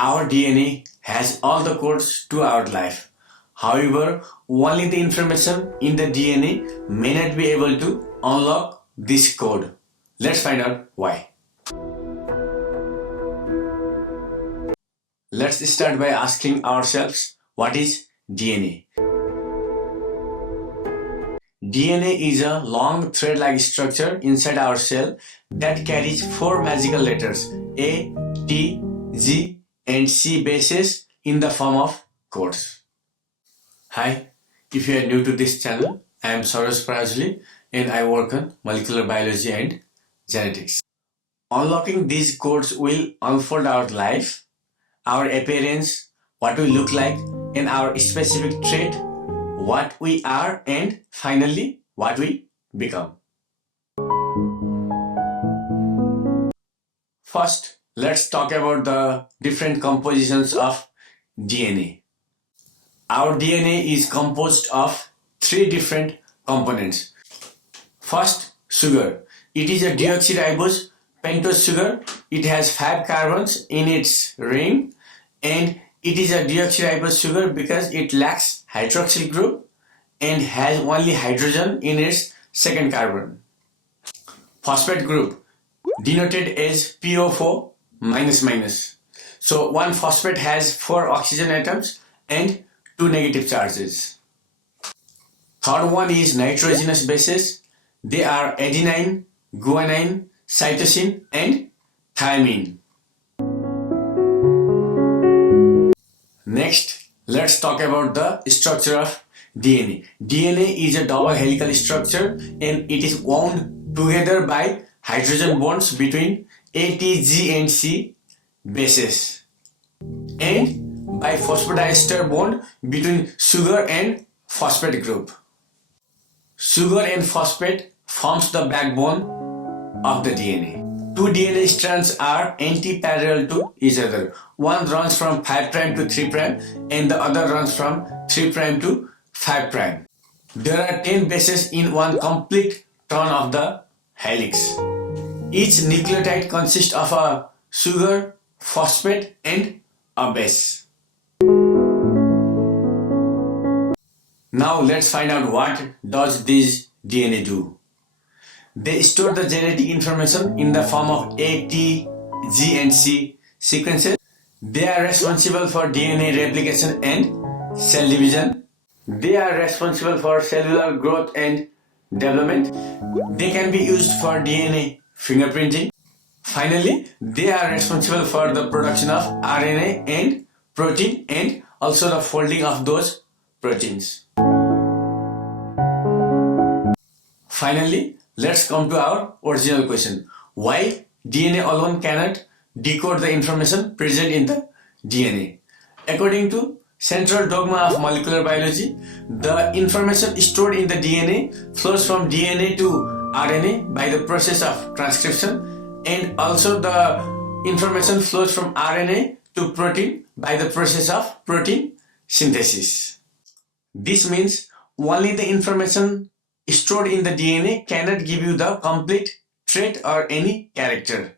Our DNA has all the codes to our life. However, only the information in the DNA may not be able to unlock this code. Let's find out why. Let's start by asking ourselves, what is DNA? DNA is a long thread-like structure inside our cell that carries 4 magical letters A, T, G, and C bases in the form of codes. Hi, if you are new to this channel, I am Saroj Prajli and I work on molecular biology and genetics. Unlocking these codes will unfold our life, our appearance, what we look like, and our specific trait, what we are, and finally, what we become. First, let's talk about the different compositions of DNA. Our DNA is composed of 3 different components. First, sugar. It is a deoxyribose pentose sugar. It has 5 carbons in its ring, and it is a deoxyribose sugar because it lacks hydroxyl group and has only hydrogen in its second carbon. Phosphate group, denoted as PO4-. So one phosphate has 4 oxygen atoms and 2 negative charges. Third one is nitrogenous bases. They are adenine, guanine, cytosine, and thymine. Next, let's talk about the structure of DNA. DNA is a double helical structure and it is wound together by hydrogen bonds between A, T, G, and C bases and by phosphodiester bond between sugar and phosphate group. Sugar and phosphate forms the backbone of the DNA. 2 DNA strands are anti-parallel to each other. One runs from 5' to 3' and the other runs from 3' to 5'. There are 10 bases in one complete turn of the helix. Each nucleotide consists of a sugar, phosphate, and a base. Now let's find out what does this DNA do. They store the genetic information in the form of A, T, G, and C sequences. They are responsible for DNA replication and cell division. They are responsible for cellular growth and development. They can be used for DNA fingerprinting. Finally, they are responsible for the production of RNA and protein and also the folding of those proteins. Finally, let's come to our original question. Why DNA alone cannot decode the information present in the DNA? According to central dogma of molecular biology, the information stored in the DNA flows from DNA to RNA by the process of transcription, and also the information flows from RNA to protein by the process of protein synthesis. This means only the information stored in the DNA cannot give you the complete trait or any character.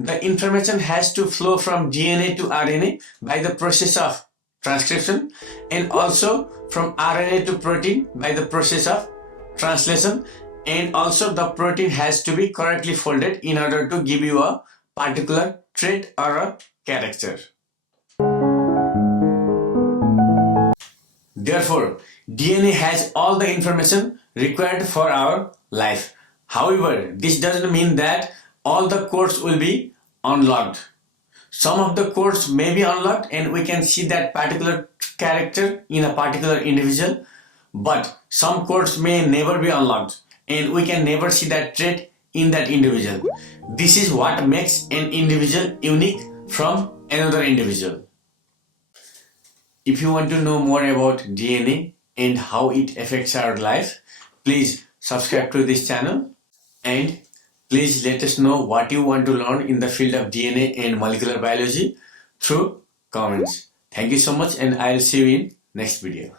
The information has to flow from DNA to RNA by the process of transcription and also from RNA to protein by the process of translation, and also the protein has to be correctly folded in order to give you a particular trait or a character. Therefore, DNA has all the information required for our life. However, this doesn't mean that all the codes will be unlocked. Some of the codes may be unlocked and we can see that particular character in a particular individual, but some codes may never be unlocked and we can never see that trait in that individual. This is what makes an individual unique from another individual. If you want to know more about DNA and how it affects our life, please subscribe to this channel and please let us know what you want to learn in the field of DNA and molecular biology through comments. Thank you so much and I'll see you in next video.